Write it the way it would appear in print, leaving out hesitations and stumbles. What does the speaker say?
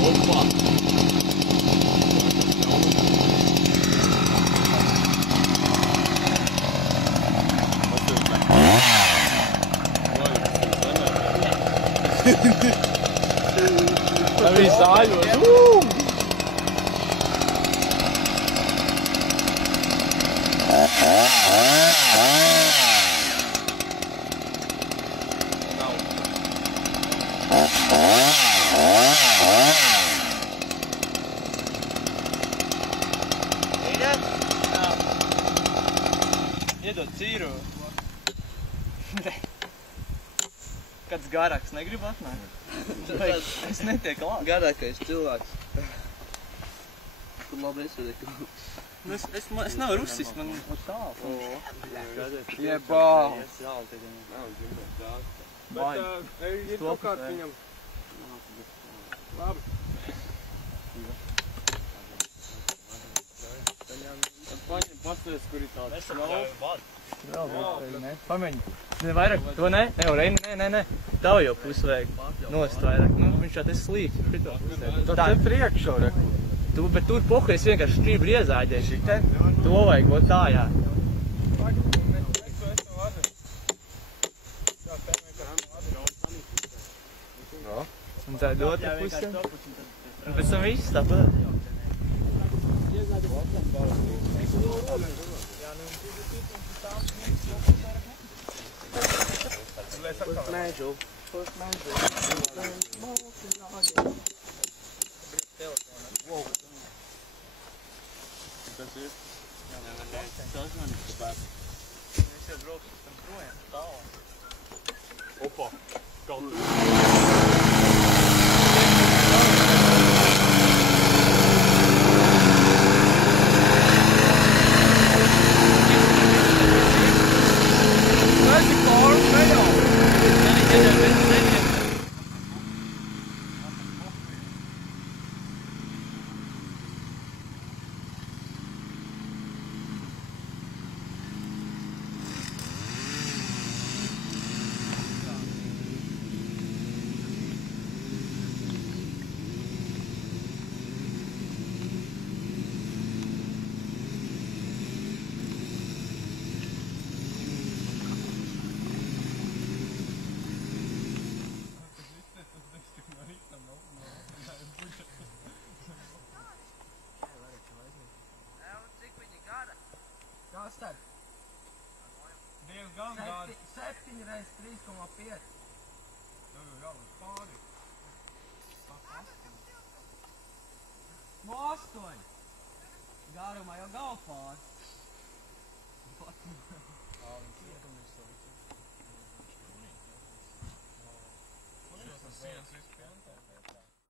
Opa! Tā bija zāļos. Iedod cīru. Kāds garāks negrib atnākt? Es netieku labi. Garākais cilvēks. Kur labi esmu. Es nav rusis, man tālu. Jebā. Bet ir kaut kāds viņam. Labi. Pastāties, kur ir tāds Pamēģi. Ne, vairāk, to ne? Ne, Reini, ne. Tavu jau pusi vajag nost vairāk. Nu, viņš jau tas slīks. Tā te priekšā, re. Bet tur pohu es vienkārši šķību iezāģēju. To vajag, o tā, jā. Un tā ir otra pusi. Un pēc tam viss tāpat. Mēžu. Tas ir? Tas man ir spēks. Viņš jau brauks tam projām tālāk. Opa. Kaut Kas tad? diezgan gadi. 7 reiz 3,5. Jā, pāri. No 8. Garumā jau galvpāri.